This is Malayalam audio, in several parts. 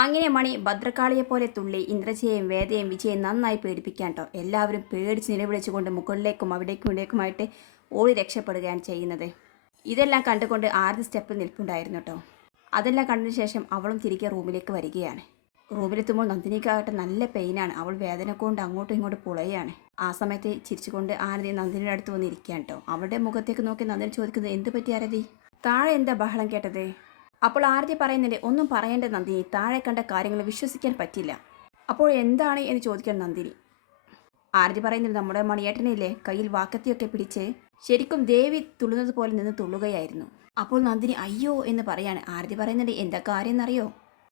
അങ്ങനെ മണി ഭദ്രകാളിയെ പോലെ തുള്ളി ഇന്ദ്രജയെയും വേദയും വിജയം നന്നായി പേടിപ്പിക്കാൻ കേട്ടോ എല്ലാവരും പേടിച്ച് നിലവിളിച്ചുകൊണ്ട് മുകളിലേക്കും അവിടേക്കും ഇവിടേക്കുമായിട്ട് ഓടി രക്ഷപ്പെടുകയാണ് ചെയ്യുന്നത്. ഇതെല്ലാം കണ്ടുകൊണ്ട് ആദ്യ സ്റ്റെപ്പിൽ നിൽപ്പുണ്ടായിരുന്നു കേട്ടോ അതെല്ലാം കണ്ടതിന് ശേഷം അവളും തിരികെ റൂമിലേക്ക് വരികയാണ്. റൂമിലെത്തുമ്പോൾ നന്ദിനിക്കാകട്ടെ നല്ല പെയിനാണ്. അവൾ വേദന കൊണ്ട് അങ്ങോട്ടും ഇങ്ങോട്ടും പുളയാണ്. ആ സമയത്ത് ചിരിച്ചുകൊണ്ട് ആരതി നന്ദിനിയുടെ അടുത്ത് വന്നിരിക്കുകയാണ് കേട്ടോ അവളുടെ മുഖത്തേക്ക് നോക്കി നന്ദിനി ചോദിക്കുന്നത് എന്ത് പറ്റി ആരതി? താഴെ എന്താ ബഹളം കേട്ടത്? അപ്പോൾ ആരതി പറയുന്നുണ്ട് ഒന്നും പറയേണ്ട നന്ദിനി താഴെ കണ്ട കാര്യങ്ങൾ വിശ്വസിക്കാൻ പറ്റില്ല. അപ്പോൾ എന്താണ് എന്ന് ചോദിക്കാൻ നന്ദിനി. ആരതി പറയുന്നത് നമ്മുടെ മണിയേട്ടനില്ലേ കയ്യിൽ വാക്കത്തിയൊക്കെ പിടിച്ച് ശരിക്കും ദേവി തുള്ളുന്നത് പോലെ നിന്ന് തുള്ളുകയായിരുന്നു. അപ്പോൾ നന്ദിനി അയ്യോ എന്ന് പറയാണ്. ആരതി പറയുന്നുണ്ട് എന്താ കാര്യം എന്നറിയോ?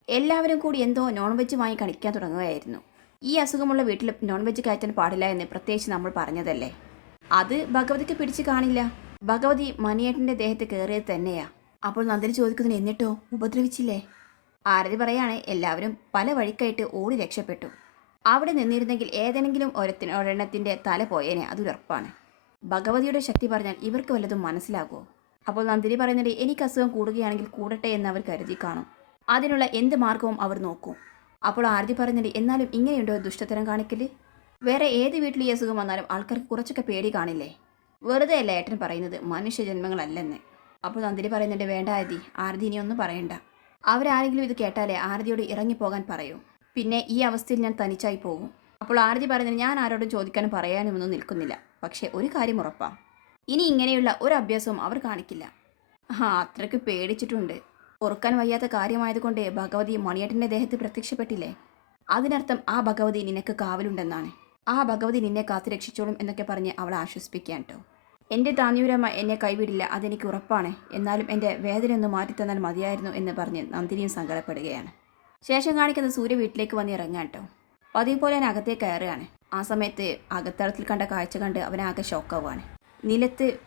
എല്ലാവരും കൂടി എന്തോ നോൺ വെജ് വാങ്ങി കഴിക്കാൻ തുടങ്ങുകയായിരുന്നു. ഈ അസുഖമുള്ള വീട്ടിൽ നോൺ വെജ് കയറ്റാൻ പാടില്ല എന്ന് പ്രത്യേകിച്ച് നമ്മൾ പറഞ്ഞതല്ലേ? അത് ഭഗവതിക്ക് പിടിച്ച് കാണില്ല. ഭഗവതി മണിയേട്ടന്റെ ദേഹത്ത് കയറിയത് തന്നെയാ. അപ്പോൾ നന്ദിനി ചോദിക്കുന്നതിന് എന്നിട്ടോ? ഉപദ്രവിച്ചില്ലേ? ആരതി പറയാണ് എല്ലാവരും പല വഴിക്കായിട്ട് ഓടി രക്ഷപ്പെട്ടു. അവിടെ നിന്നിരുന്നെങ്കിൽ ഏതെങ്കിലും ഒരത്തിന് ഒരെണ്ണത്തിന്റെ തല പോയേനെ. അതുറപ്പാണ് ഭഗവതിയുടെ ശക്തി പറഞ്ഞാൽ ഇവർക്ക് വല്ലതും മനസ്സിലാകുമോ? അപ്പോൾ നന്ദിനി പറയുന്നത് എനിക്ക് അസുഖം കൂടുകയാണെങ്കിൽ കൂടട്ടെ എന്ന് അവർ കരുതി കാണും. അതിനുള്ള എന്ത് മാർഗവും അവർ നോക്കും. അപ്പോൾ ആരതി പറയുന്നുണ്ട് എന്നാലും ഇങ്ങനെയുണ്ടോ ദുഷ്ടത്തരം കാണിക്കൽ വേറെ ഏത് വീട്ടിൽ ഈ അസുഖം വന്നാലും ആൾക്കാർക്ക് കുറച്ചൊക്കെ പേടി കാണില്ലേ? വെറുതെ അല്ല ഏട്ടൻ പറയുന്നത് മനുഷ്യജന്മങ്ങളല്ലെന്ന് അപ്പോൾ നന്ദിനി പറയുന്നുണ്ട് വേണ്ട ആരതി ആരതി ഇനി ഒന്നും പറയണ്ട. അവരാരെങ്കിലും ഇത് കേട്ടാലേ ആരതിയോട് ഇറങ്ങിപ്പോകാൻ പറയൂ. പിന്നെ ഈ അവസ്ഥയിൽ ഞാൻ തനിച്ചായി പോകും അപ്പോൾ ആരതി പറയുന്നത് ഞാൻ ആരോടും ചോദിക്കാനും പറയാനും ഒന്നും നിൽക്കുന്നില്ല. പക്ഷേ ഒരു കാര്യം ഉറപ്പാണ് ഇനി ഇങ്ങനെയുള്ള ഒരു അഭ്യാസവും അവർ കാണിക്കില്ല. ആ അത്രയ്ക്ക് പേടിച്ചിട്ടുണ്ട്. ഓർക്കാൻ വയ്യാത്ത കാര്യമായതുകൊണ്ട് ഭഗവതി മണിയേട്ടന്റെ ദേഹത്ത് പ്രത്യക്ഷപ്പെട്ടില്ലേ? അതിനർത്ഥം ആ ഭഗവതി നിനക്ക് കാവലുണ്ടെന്നാണ്. ആ ഭഗവതി നിന്നെ കാത്തു രക്ഷിച്ചോളും എന്നൊക്കെ പറഞ്ഞ് അവളെ ആശ്വസിപ്പിക്കാൻ കേട്ടോ. എന്റെ താന്നിയൂരമ്മ എന്നെ കൈവിടില്ല അതെനിക്ക് ഉറപ്പാണ്. എന്നാലും എന്റെ വേദന ഒന്ന് മാറ്റിത്തന്നാൽ മതിയായിരുന്നു എന്ന് പറഞ്ഞ് നന്ദിനിയും സങ്കടപ്പെടുകയാണ്. ശേഷം കാണിക്കുന്ന സൂര്യ വീട്ടിലേക്ക് വന്ന് ഇറങ്ങാൻ കേട്ടോ. പതിവ് പോലെ ഞാൻ അകത്തേക്ക് കയറുകയാണ്. ആ സമയത്ത് അകത്തളത്തിൽ കണ്ട കാഴ്ച കണ്ട് അവനാകെ ഷോക്കാവുകയാണ്. നിലത്ത്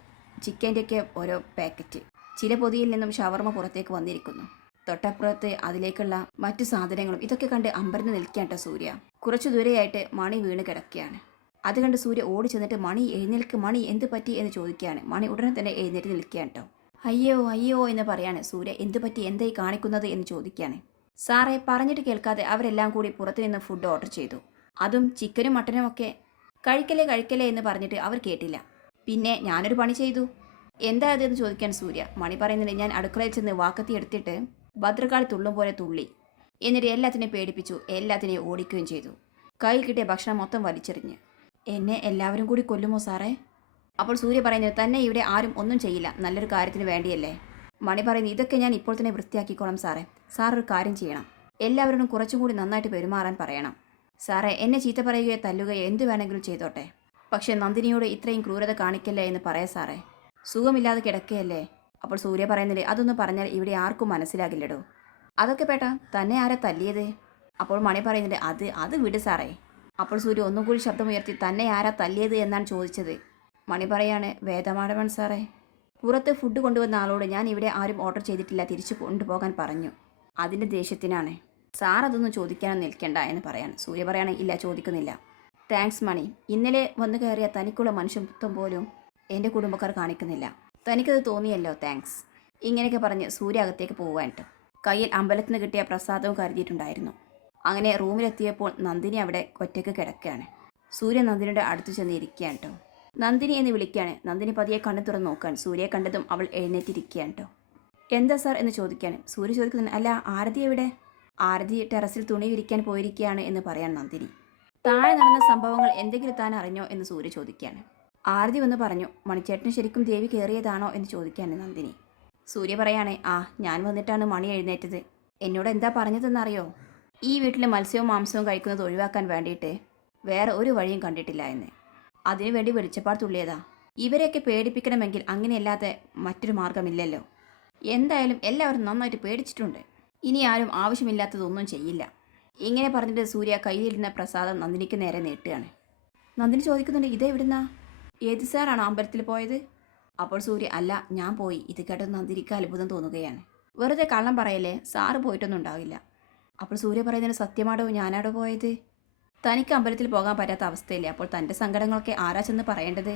ചിക്കന്റെയൊക്കെ ഓരോ പാക്കറ്റ്. ചില പൊതിയിൽ നിന്നും ഷവർമ പുറത്തേക്ക് വന്നിരിക്കുന്നു. തൊട്ടപ്പുറത്ത് അതിലേക്കുള്ള മറ്റു സാധനങ്ങളും ഇതൊക്കെ കണ്ട് അമ്പരന്ന് നിൽക്കാൻ കേട്ടോ സൂര്യ. കുറച്ചു ദൂരെയായിട്ട് മണി വീണ് കിടക്കുകയാണ്. അത് കണ്ട് സൂര്യ ഓടി ചെന്നിട്ട് മണി എഴുന്നേൽക്ക് മണി എന്ത് പറ്റി? എന്ന് ചോദിക്കുകയാണ്. മണി ഉടനെ തന്നെ എഴുന്നേറ്റ് നിൽക്കുകയാണ് കേട്ടോ. അയ്യോ അയ്യോ എന്ന് പറയാണ് സൂര്യ. എന്ത് പറ്റി? എന്തായി കാണിക്കുന്നത്? എന്ന് ചോദിക്കുകയാണ്. സാറേ പറഞ്ഞിട്ട് കേൾക്കാതെ അവരെല്ലാം കൂടി പുറത്തു നിന്ന് ഫുഡ് ഓർഡർ ചെയ്തു. അതും ചിക്കനും മട്ടനും ഒക്കെ. കഴിക്കലേ കഴിക്കലേ എന്ന് പറഞ്ഞിട്ട് അവർ കേട്ടില്ല. പിന്നെ ഞാനൊരു പണി ചെയ്തു. എന്താ അതെന്ന് ചോദിക്കാൻ സൂര്യ. മണി പറയുന്നുണ്ട് ഞാൻ അടുക്കളയിൽ ചെന്ന് വാക്കത്തി എടുത്തിട്ട് ഭദ്രകാളി തുള്ളും പോലെ തുള്ളി. എന്നിട്ട് എല്ലാത്തിനെയും പേടിപ്പിച്ചു. എല്ലാത്തിനെയും ഓടിക്കുകയും ചെയ്തു. കയ്യിൽ കിട്ടിയ ഭക്ഷണം മൊത്തം വലിച്ചെറിഞ്ഞ്. എന്നെ എല്ലാവരും കൂടി കൊല്ലുമോ സാറേ? അപ്പോൾ സൂര്യ പറയുന്നത് തന്നെ ഇവിടെ ആരും ഒന്നും ചെയ്യില്ല. നല്ലൊരു കാര്യത്തിന് വേണ്ടിയല്ലേ? മണി പറയുന്നു ഇതൊക്കെ ഞാൻ ഇപ്പോൾ തന്നെ വൃത്തിയാക്കിക്കോളാം സാറേ. സാർ ഒരു കാര്യം ചെയ്യണം. എല്ലാവരോടും കുറച്ചും കൂടി നന്നായിട്ട് പെരുമാറാൻ പറയണം. സാറേ എന്നെ ചീത്ത പറയുകയോ തല്ലുകയോ എന്ത് വേണമെങ്കിലും ചെയ്തോട്ടെ. പക്ഷേ നന്ദിനിയോട് ഇത്രയും ക്രൂരത കാണിക്കല്ലേ എന്ന് പറയാം സാറേ. സുഖമില്ലാതെ കിടക്കുകയല്ലേ? അപ്പോൾ സൂര്യ പറയുന്നില്ലേ അതൊന്നും പറഞ്ഞാൽ ഇവിടെ ആർക്കും മനസ്സിലാകില്ലടോ. അതൊക്കെ പേട്ട തന്നെ ആരാ തല്ലിയത്? അപ്പോൾ മണി പറയുന്നുണ്ട് അത് അത് വിട് സാറേ. അപ്പോൾ സൂര്യ ഒന്നും കൂടി ശബ്ദമുയർത്തി തന്നെ ആരാ തല്ലിയത് എന്നാണ് ചോദിച്ചത്. മണി പറയാണ് വേദമാടവൻ സാറേ. പുറത്ത് ഫുഡ് കൊണ്ടുവന്ന ആളോട് ഞാൻ ഇവിടെ ആരും ഓർഡർ ചെയ്തിട്ടില്ല തിരിച്ചു കൊണ്ടുപോകാൻ പറഞ്ഞു. അതിന്റെ ദേഷ്യത്തിനാണ്. സാർ അതൊന്നും ചോദിക്കാനും നിൽക്കേണ്ട എന്ന് പറയാൻ സൂര്യ പറയാണ് ഇല്ല ചോദിക്കുന്നില്ല. താങ്ക്സ് മണി. ഇന്നലെ വന്നു കയറിയ തനിക്കുള്ള മനുഷ്യത്വം പോലും എന്റെ കുടുംബക്കാർ കാണിക്കുന്നില്ല. തനിക്കത് തോന്നിയല്ലോ താങ്ക്സ് ഇങ്ങനെയൊക്കെ പറഞ്ഞ് സൂര്യ അകത്തേക്ക് പോകാനിട്ട് കയ്യിൽ അമ്പലത്തിന് കിട്ടിയ പ്രസാദവും കരുതിയിട്ടുണ്ടായിരുന്നു. അങ്ങനെ റൂമിലെത്തിയപ്പോൾ നന്ദിനി അവിടെ ഒറ്റയ്ക്ക് കിടക്കുകയാണ്. സൂര്യ നന്ദിനിയുടെ അടുത്ത് ചെന്ന് ഇരിക്കുകയാണ് കേട്ടോ നന്ദിനി എന്ന് വിളിക്കുകയാണ്. നന്ദിനി പതിയെ കണ്ണു തുറന്ന് നോക്കാൻ സൂര്യയെ കണ്ടതും അവൾ എഴുന്നേറ്റിരിക്കുകയാണ് കേട്ടോ എന്താ സാർ എന്ന് ചോദിക്കുകയാണ്. സൂര്യ ചോദിക്കുന്നു അല്ല ആരതി എവിടെ? ആരതി ടെറസിൽ തുണി വിരിക്കാൻ പോയിരിക്കുകയാണ് എന്ന് പറയാൻ നന്ദിനി. താഴെ നടന്ന സംഭവങ്ങൾ എന്തെങ്കിലും താൻ അറിഞ്ഞോ? എന്ന് സൂര്യ ചോദിക്കുകയാണ്. ആരതി വന്ന് പറഞ്ഞു മണിച്ചേട്ടന് ശരിക്കും ദേവി കയറിയതാണോ? എന്ന് ചോദിക്കുകയാണ് നന്ദിനി. സൂര്യ പറയാണേ ആ ഞാൻ വന്നിട്ടാണ് മണി എഴുന്നേറ്റത്. എന്നോട് എന്താ പറഞ്ഞതെന്നറിയോ? ഈ വീട്ടിൽ മത്സ്യവും മാംസവും കഴിക്കുന്നത് ഒഴിവാക്കാൻ വേണ്ടിയിട്ട് വേറെ ഒരു വഴിയും കണ്ടിട്ടില്ല എന്ന്. അതിനുവേണ്ടി വെളിച്ചപ്പാട് തുള്ളിയതാ. ഇവരെയൊക്കെ പേടിപ്പിക്കണമെങ്കിൽ അങ്ങനെയല്ലാതെ മറ്റൊരു മാർഗമില്ലല്ലോ എന്തായാലും എല്ലാവരും നന്നായിട്ട് പേടിച്ചിട്ടുണ്ട്. ഇനി ആരും ആവശ്യമില്ലാത്തതൊന്നും ചെയ്യില്ല. ഇങ്ങനെ പറഞ്ഞിട്ട് സൂര്യ കയ്യിലിരുന്ന പ്രസാദം നന്ദിനിക്ക് നേരെ നീട്ടുകയാണ്. നന്ദിനി ചോദിക്കുന്നുണ്ട് ഇതെവിടുന്നാ? ഏത് സാറാണോ അമ്പലത്തിൽ പോയത്? അപ്പോൾ സൂര്യ അല്ല ഞാൻ പോയി. ഇത് കേട്ട് നന്ദിനിക്ക് അത്ഭുതം തോന്നുകയാണ്. വെറുതെ കള്ളം പറയല്ലേ സാറ് പോയിട്ടൊന്നും ഉണ്ടാവില്ല. അപ്പോൾ സൂര്യ പറയുന്നതിന് സത്യമാടോ? ഞാനാടോ പോയത്? തനിക്ക് അമ്പലത്തിൽ പോകാൻ പറ്റാത്ത അവസ്ഥയില്ലേ? അപ്പോൾ തന്റെ സങ്കടങ്ങളൊക്കെ ആരാ ചെന്ന് പറയേണ്ടത്?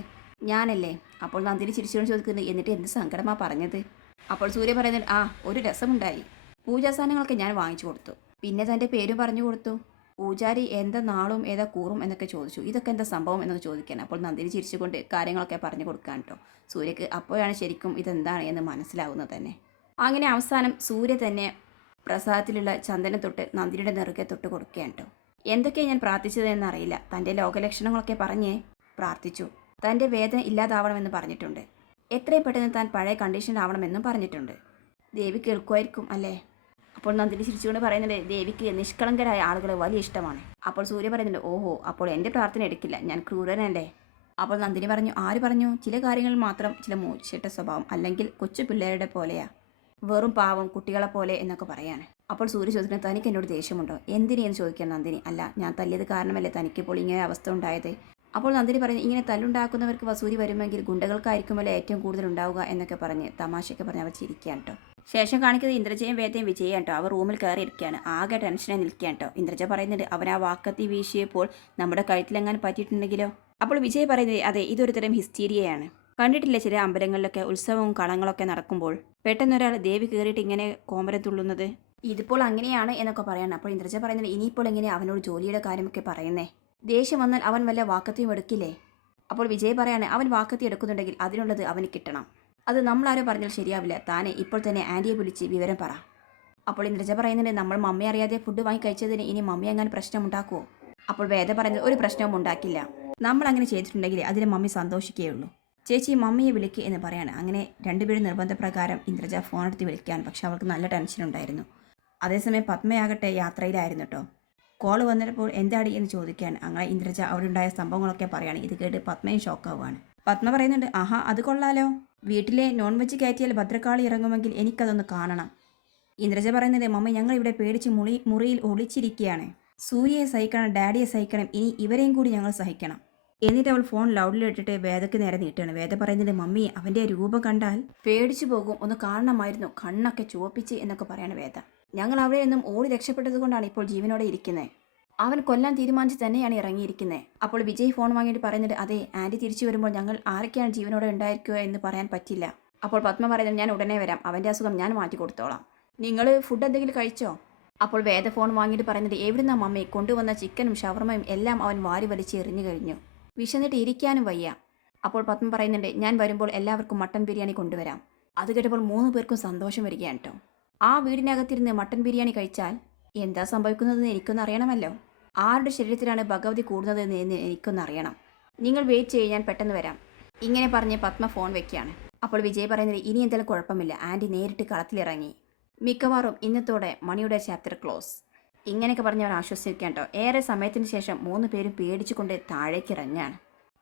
ഞാനല്ലേ. അപ്പോൾ നന്ദിനി ചിരിച്ചുകൊണ്ട് ചോദിക്കുന്നു എന്നിട്ട് എന്ത് സങ്കടമാ പറഞ്ഞത്? അപ്പോൾ സൂര്യ പറയുന്നത് ആ ഒരു രസമുണ്ടായി. പൂജാസാധനങ്ങളൊക്കെ ഞാൻ വാങ്ങിച്ചു കൊടുത്തു. പിന്നെ തന്റെ പേരും പറഞ്ഞു കൊടുത്തു. പൂജാരി എന്താ നാളും ഏതാ കൂറും എന്നൊക്കെ ചോദിച്ചു. ഇതൊക്കെ എന്താ സംഭവം എന്നൊക്കെ ചോദിക്കാൻ അപ്പോൾ നന്ദിനി ചിരിച്ചുകൊണ്ട് കാര്യങ്ങളൊക്കെ പറഞ്ഞു കൊടുക്കാൻ കേട്ടോ. സൂര്യക്ക് അപ്പോഴാണ് ശരിക്കും ഇതെന്താണ് എന്ന് മനസ്സിലാവുന്നത് തന്നെ. അങ്ങനെ അവസാനം സൂര്യ തന്നെ പ്രസാദത്തിലുള്ള ചന്ദനം തൊട്ട് നന്ദിനിയുടെ നെറുകെ തൊട്ട് കൊടുക്കുകയാണ് കേട്ടോ. എന്തൊക്കെയാണ് ഞാൻ പ്രാർത്ഥിച്ചതെന്ന് അറിയില്ല. തന്റെ ലോകലക്ഷണങ്ങളൊക്കെ പറഞ്ഞ് പ്രാർത്ഥിച്ചു. തന്റെ വേദന ഇല്ലാതാവണമെന്ന് പറഞ്ഞിട്ടുണ്ട്. എത്രയും പെട്ടെന്ന് താൻ പഴയ കണ്ടീഷനിലാവണമെന്നും പറഞ്ഞിട്ടുണ്ട്. ദേവി കേൾക്കുമായിരിക്കും അല്ലേ? അപ്പോൾ നന്ദിനി ചിരിച്ചുകൊണ്ട് പറയുന്നുണ്ട് ദേവിക്ക് നിഷ്കളങ്കരായ ആളുകളെ വലിയ ഇഷ്ടമാണ്. അപ്പോൾ സൂര്യ പറയുന്നുണ്ട് ഓഹോ അപ്പോൾ എന്റെ പ്രാർത്ഥന എടുക്കില്ല. ഞാൻ ക്രൂരനല്ലേ? അപ്പോൾ നന്ദിനി പറഞ്ഞു ആര് പറഞ്ഞു? ചില കാര്യങ്ങളിൽ മാത്രം ചില മൂച്ചിട്ട സ്വഭാവം അല്ലെങ്കിൽ കൊച്ചു പിള്ളേരുടെ പോലെയാ. വെറും പാവം കുട്ടികളെ പോലെ എന്നൊക്കെ പറയാണ്. അപ്പോൾ സൂര്യ ചോദിക്കുന്നത് തനിക്ക് എന്നോട് ദേഷ്യമുണ്ടോ? എന്തിനു എന്ന് ചോദിക്കാൻ നന്ദിനി. അല്ല ഞാൻ തല്ലിയത് കാരണമല്ലേ തനിക്കിപ്പോൾ ഇങ്ങനെ അവസ്ഥ ഉണ്ടായത്? അപ്പോൾ നന്ദിനി പറഞ്ഞു ഇങ്ങനെ തല്ലുണ്ടാക്കുന്നവർക്ക് വസൂരി വരുമെങ്കിൽ ഗുണ്ടകൾക്കായിരിക്കുമല്ലോ ഏറ്റവും കൂടുതൽ ഉണ്ടാവുക എന്നൊക്കെ പറഞ്ഞ് തമാശയൊക്കെ പറഞ്ഞ് അവർ ചിരിക്കുകയാണ് കേട്ടോ. ശേഷം കാണിക്കുന്നത് ഇന്ദ്രജയും വേദയും വിജയം കേട്ടോ. അവർ റൂമിൽ കയറി ഇരിക്കുകയാണ്. ആകെ ടെൻഷനായി നിൽക്കുകയാണ് കേട്ടോ. ഇന്ദ്രജ പറയുന്നുണ്ട് അവൻ ആ വാക്കത്തി വീശിയപ്പോൾ നമ്മുടെ കഴുത്തിലെങ്ങാൻ പറ്റിയിട്ടുണ്ടെങ്കിലോ? അപ്പോൾ വിജയ് പറയുന്നത് അതെ ഇതൊരു തരം ഹിസ്റ്റീരിയയാണ് കണ്ടിട്ടില്ലേ ചില അമ്പലങ്ങളിലൊക്കെ ഉത്സവവും കളങ്ങളൊക്കെ നടക്കുമ്പോൾ? പെട്ടെന്നൊരാൾ ദേവി കയറിയിട്ട് ഇങ്ങനെ കോമരം തുള്ളുന്നത്? ഇതിപ്പോൾ അങ്ങനെയാണ് എന്നൊക്കെ പറയാണ്. അപ്പോൾ ഇന്ദ്രജ പറയുന്നത് ഇനിയിപ്പോൾ എങ്ങനെ അവനോട് ജോലിയുടെ കാര്യമൊക്കെ പറയുന്നേ? ദേഷ്യം വന്നാൽ അവൻ വല്ല വാക്കത്തിയും എടുക്കില്ലേ? അപ്പോൾ വിജയ് പറയാണ് അവൻ വാക്കത്തി എടുക്കുന്നുണ്ടെങ്കിൽ അതിനുള്ളത് അവന് കിട്ടണം. അത് നമ്മളാരും പറഞ്ഞാൽ ശരിയാവില്ല. താനെ ഇപ്പോൾ തന്നെ ആന്റിയെ വിളിച്ച് വിവരം പറ. അപ്പോൾ ഇന്ദ്രജ പറയുന്നുണ്ട് നമ്മൾ മമ്മി അറിയാതെ ഫുഡ് വാങ്ങി കഴിച്ചതിന് ഇനി മമ്മി അങ്ങനെ പ്രശ്നമുണ്ടാക്കുമോ അപ്പോൾ വേദ പറയുന്നത് ഒരു പ്രശ്നവും ഉണ്ടാക്കില്ല. നമ്മൾ അങ്ങനെ ചെയ്തിട്ടുണ്ടെങ്കിൽ അതിന് മമ്മി സന്തോഷിക്കുകയുള്ളൂ. ചേച്ചി മമ്മിയെ വിളിക്കുക എന്ന് പറയാണ്. അങ്ങനെ രണ്ടുപേരും നിർബന്ധപ്രകാരം ഇന്ദ്രജ ഫോൺ എടുത്ത് വിളിക്കാൻ. പക്ഷെ അവൾക്ക് നല്ല ടെൻഷൻ ഉണ്ടായിരുന്നു. അതേസമയം പത്മയാകട്ടെ യാത്രയിലായിരുന്നു കേട്ടോ കോൾ വന്നപ്പോൾ എന്താടി എന്ന് ചോദിക്കാൻ അങ്ങനെ ഇന്ദ്രജ അവിടെ ഉണ്ടായ സംഭവങ്ങളൊക്കെ പറയാണ്. ഇത് കേട്ട് പത്മയും ഷോക്കാവുകയാണ് പത്മ പറയുന്നുണ്ട് ആഹാ അത് കൊള്ളാലോ. വീട്ടിലെ നോൺ വെജ് കയറ്റിയാൽ ഭദ്രക്കാളി ഇറങ്ങുമെങ്കിൽ എനിക്കതൊന്ന് കാണണം. ഇന്ദ്രജ പറയുന്നത് മമ്മ ഞങ്ങൾ ഇവിടെ പേടിച്ച് മുറി മുറിയിൽ ഒളിച്ചിരിക്കുകയാണ്. സൂര്യയെ സഹിക്കണം ഡാഡിയെ സഹിക്കണം. ഇനി ഇവരെയും കൂടി ഞങ്ങൾ സഹിക്കണം. എന്നിട്ട് അവൾ ഫോൺ ലൗഡിലിട്ടിട്ട് വേദയ്ക്ക് നേരെ നീട്ടുകയാണ്. വേദ പറയുന്നത് മമ്മി അവന്റെ രൂപം കണ്ടാൽ പേടിച്ചു പോകും. ഒന്ന് കാണണമായിരുന്നു കണ്ണൊക്കെ ചുവപ്പിച്ച് എന്നൊക്കെ പറയാണ് വേദ. ഞങ്ങൾ അവിടെ നിന്നും ഓടി രക്ഷപ്പെട്ടത് കൊണ്ടാണ് ഇപ്പോൾ ജീവനോടെ ഇരിക്കുന്നത് അവൻ കൊല്ലാൻ തീരുമാനിച്ച് തന്നെയാണ് ഇറങ്ങിയിരിക്കുന്നത് അപ്പോൾ വിജയ് ഫോൺ വാങ്ങിയിട്ട് പറയുന്നുണ്ട് അതെ ആന്റി തിരിച്ചു വരുമ്പോൾ ഞങ്ങൾ ആരൊക്കെയാണ് ജീവനോടെ ഉണ്ടായിരിക്കുക എന്ന് പറയാൻ പറ്റില്ല. അപ്പോൾ പത്മ പറയുന്നത് ഞാൻ ഉടനെ വരാം. അവന്റെ അസുഖം ഞാൻ മാറ്റി കൊടുത്തോളാം. നിങ്ങൾ ഫുഡ് എന്തെങ്കിലും കഴിച്ചോ? അപ്പോൾ വേദ ഫോൺ വാങ്ങിയിട്ട് പറയുന്നത് എവിടുന്ന മമ്മി? കൊണ്ടുവന്ന ചിക്കനും ഷവർമയും എല്ലാം അവൻ വാരി വലിച്ച് എറിഞ്ഞു കഴിഞ്ഞു. വിശന്നിട്ട് ഇരിക്കാനും വയ്യ. അപ്പോൾ പത്മ പറയുന്നുണ്ട് ഞാൻ വരുമ്പോൾ എല്ലാവർക്കും മട്ടൻ ബിരിയാണി കൊണ്ടുവരാം. അത് കേട്ടപ്പോൾ മൂന്ന് പേർക്കും സന്തോഷം വരികയാണ് കേട്ടോ ആ വീടിനകത്തിരുന്ന് മട്ടൻ ബിരിയാണി കഴിച്ചാൽ എന്താ സംഭവിക്കുന്നതെന്ന് എനിക്കൊന്ന് അറിയണമല്ലോ. ആരുടെ ശരീരത്തിലാണ് ഭഗവതി കൂടുന്നതെന്ന് എന്ന് എനിക്കൊന്ന് അറിയണം. നിങ്ങൾ വെയിറ്റ് ചെയ്യും ഞാൻ പെട്ടെന്ന് വരാം. ഇങ്ങനെ പറഞ്ഞ് പത്മ ഫോൺ വെക്കുകയാണ്. അപ്പോൾ വിജയ് പറയുന്നത് ഇനി എന്തായാലും കുഴപ്പമില്ല. ആന്റി നേരിട്ട് കളത്തിലിറങ്ങി. മിക്കവാറും ഇന്നത്തോടെ മണിയുടെ ചാപ്റ്റർ ക്ലോസ് ഇങ്ങനെയൊക്കെ പറഞ്ഞ് ആശ്വസിക്കാൻ കേട്ടോ. ഏറെ സമയത്തിന് ശേഷം മൂന്ന് പേരും പേടിച്ചുകൊണ്ട് താഴേക്ക് ഇറങ്ങാണ്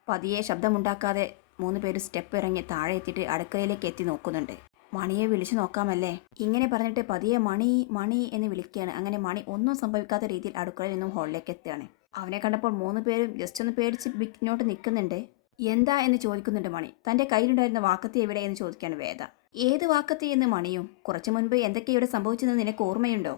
പതിയെ ശബ്ദമുണ്ടാക്കാതെ മൂന്ന് പേര് സ്റ്റെപ്പ് ഇറങ്ങി താഴെ എത്തിയിട്ട് അടുക്കളയിലേക്ക് എത്തി നോക്കുന്നുണ്ട്. മണിയെ വിളിച്ചു നോക്കാമല്ലേ? ഇങ്ങനെ പറഞ്ഞിട്ട് പതിയെ മണി മണി എന്ന് വിളിക്കുകയാണ്. അങ്ങനെ മണി ഒന്നും സംഭവിക്കാത്ത രീതിയിൽ അടുക്കളയിൽ നിന്നും ഹോളിലേക്ക് എത്തുകയാണ്. അവനെ കണ്ടപ്പോൾ മൂന്ന് പേരും ജസ്റ്റ് ഒന്ന് പേടിച്ച് ബിക്കിനോട്ട് നിൽക്കുന്നുണ്ട്. എന്താ എന്ന് ചോദിക്കുന്നുണ്ട് മണി. തന്റെ കയ്യിലുണ്ടായിരുന്ന വാക്കത്തി എവിടെ എന്ന് ചോദിക്കുകയാണ് വേദ. ഏത് വാക്കത്തി എന്ന് മണിയും? കുറച്ചു മുൻപ് എന്തൊക്കെ ഇവിടെ സംഭവിച്ചതെന്ന് നിനക്ക് ഓർമ്മയുണ്ടോ?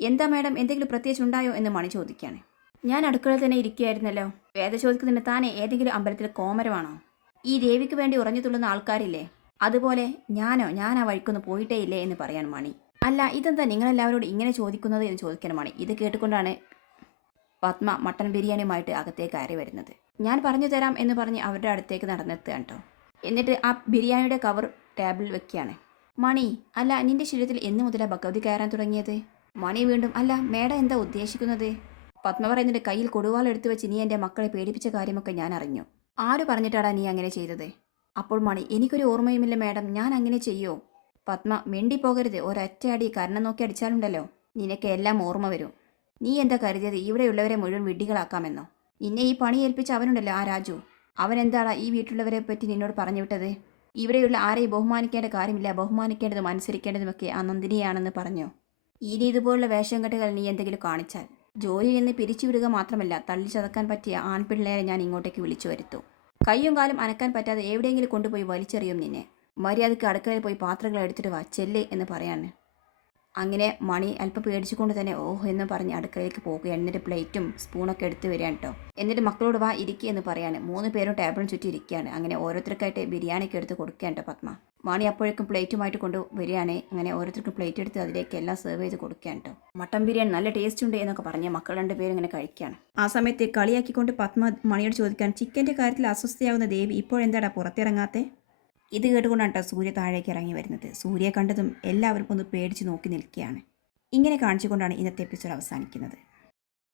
എന്താ മാഡം എന്തെങ്കിലും പ്രത്യേകിച്ച് ഉണ്ടായോ എന്ന് മണി ചോദിക്കുകയാണ്. ഞാൻ അടുക്കളയിൽ തന്നെ ഇരിക്കുകയായിരുന്നല്ലോ. വേദ ചോദിക്കുന്നതിന് താനെ ഏതെങ്കിലും അമ്പലത്തിൽ കോമരമാണോ? ഈ ദേവിക്ക് വേണ്ടി ഉറഞ്ഞു തുള്ളുന്ന ആൾക്കാരില്ലേ? അതുപോലെ ഞാനോ ഞാൻ ആ വഴിക്കൊന്നും പോയിട്ടേ ഇല്ലേ എന്ന് പറയാൻ മണി. അല്ല ഇതെന്താ നിങ്ങളെല്ലാവരോടും ഇങ്ങനെ ചോദിക്കുന്നത് എന്ന് ചോദിക്കാൻ മണി. ഇത് കേട്ടുകൊണ്ടാണ് പത്മ മട്ടൻ ബിരിയാണിയുമായിട്ട് അകത്തേക്ക് കയറി വരുന്നത്. ഞാൻ പറഞ്ഞു തരാം എന്ന് പറഞ്ഞ് അവരുടെ അടുത്തേക്ക് നടന്നെത്തുകയാണ് കേട്ടോ. എന്നിട്ട് ആ ബിരിയാണിയുടെ കവർ ടേബിളിൽ വെക്കുകയാണ്. മണി അല്ല നിന്റെ ശരീരത്തിൽ എന്ന് മുതലാണ് ഭഗവതി കയറാൻ തുടങ്ങിയത്? മണി വീണ്ടും അല്ല മേഡം എന്താ ഉദ്ദേശിക്കുന്നത്? പത്മ പറയുന്നുണ്ട് കയ്യിൽ കൊടുവാളെടുത്ത് വെച്ച് നീ എന്റെ മക്കളെ പേടിപ്പിച്ച കാര്യമൊക്കെ ഞാൻ അറിഞ്ഞു. ആര് പറഞ്ഞിട്ടാടാ നീ അങ്ങനെ ചെയ്തത്? അപ്പോൾ മണി എനിക്കൊരു ഓർമ്മയുമില്ല മേഡം. ഞാൻ അങ്ങനെ ചെയ്യോ? പത്മ മിണ്ടിപ്പോകരുത് ഒരൊറ്റയടി കരണം നോക്കി അടിച്ചാലുണ്ടല്ലോ. നിനക്ക് എല്ലാം ഓർമ്മ വരും. നീ എന്താ കരുതിയത്? ഇവിടെയുള്ളവരെ മുഴുവൻ വിഡ്ഢികളാക്കാമെന്നോ? നിന്നെ ഈ പണി ഏൽപ്പിച്ച അവനുണ്ടല്ലോ ആ രാജു. അവൻ എന്താടാ ഈ വീട്ടിലുള്ളവരെ പറ്റി നിന്നോട് പറഞ്ഞു വിട്ടത്? ഇവിടെയുള്ള ആരെയും ബഹുമാനിക്കേണ്ട കാര്യമില്ല. ബഹുമാനിക്കേണ്ടതും അനുസരിക്കേണ്ടതുമൊക്കെ ആ നന്ദിനിയാണെന്ന് പറഞ്ഞോ. ഇനി ഇതുപോലുള്ള വേഷം കെട്ടുകൾ നീ എന്തെങ്കിലും കാണിച്ചാൽ ജോലിയിൽ നിന്ന് പിരിച്ചുവിടുക മാത്രമല്ല തള്ളി ചതക്കാൻ പറ്റിയ ആൺപിള്ളേരെ ഞാൻ ഇങ്ങോട്ടേക്ക് വിളിച്ചു വരുത്തു. കയ്യും കാലും അനക്കാൻ പറ്റാതെ എവിടെയെങ്കിലും കൊണ്ടുപോയി വലിച്ചെറിയും നിന്നെ. മര്യാദയ്ക്ക് അടുക്കളയിൽ പോയി പാത്രങ്ങൾ എടുത്തിട്ട് വാ ചെല്ല് എന്ന് പറയാണ്. അങ്ങനെ മണി അല്പം പേടിച്ചുകൊണ്ട് തന്നെ ഓഹ് എന്ന് പറഞ്ഞ് അടുക്കളയിലേക്ക് പോകുക എന്നിട്ട് പ്ലേറ്റും സ്പൂണൊക്കെ എടുത്ത് വരികയാണ് കേട്ടോ. എന്നിട്ട് മക്കളോട് വാ ഇരിക്കുക എന്ന് പറയാണ്. മൂന്ന് പേരും ടേബിളിന് ചുറ്റി ഇരിക്കുകയാണ്. അങ്ങനെ ഓരോരുത്തർക്കായിട്ട് ബിരിയാണിയൊക്കെ എടുത്ത് കൊടുക്കുകയാണ് കേട്ടോ പത്മ. മണി അപ്പോഴേക്കും പ്ലേറ്റുമായിട്ട് കൊണ്ട് വരികയാണ്. അങ്ങനെ ഓരോരുത്തർക്കും പ്ലേറ്റ് എടുത്ത് അതിലേക്ക് എല്ലാം സെർവ് ചെയ്ത് കൊടുക്കുകയാണ് കേട്ടോ മട്ടൻ ബിരിയാണി നല്ല ടേസ്റ്റ് ഉണ്ട് എന്നൊക്കെ പറഞ്ഞ് മക്കൾ രണ്ടുപേരും ഇങ്ങനെ കഴിക്കുകയാണ്. ആ സമയത്ത് കളിയാക്കിക്കൊണ്ട് പത്മ മണിയോട് ചോദിക്കാൻ ചിക്കന്റെ കാര്യത്തിൽ അസ്വസ്ഥയാകുന്ന ദേവി ഇപ്പോൾ ഇപ്പോഴെന്താടാ പുറത്തിറങ്ങാത്തെ? ഇത് കേട്ടുകൊണ്ടാണ് കേട്ടോ സൂര്യ താഴേക്ക് ഇറങ്ങി വരുന്നത്. സൂര്യ കണ്ടതും എല്ലാവരും ഒന്ന് പേടിച്ച് നോക്കി നിൽക്കുകയാണ്. ഇങ്ങനെ കാണിച്ചുകൊണ്ടാണ് ഇന്നത്തെ എപ്പിസോഡ് അവസാനിക്കുന്നത്.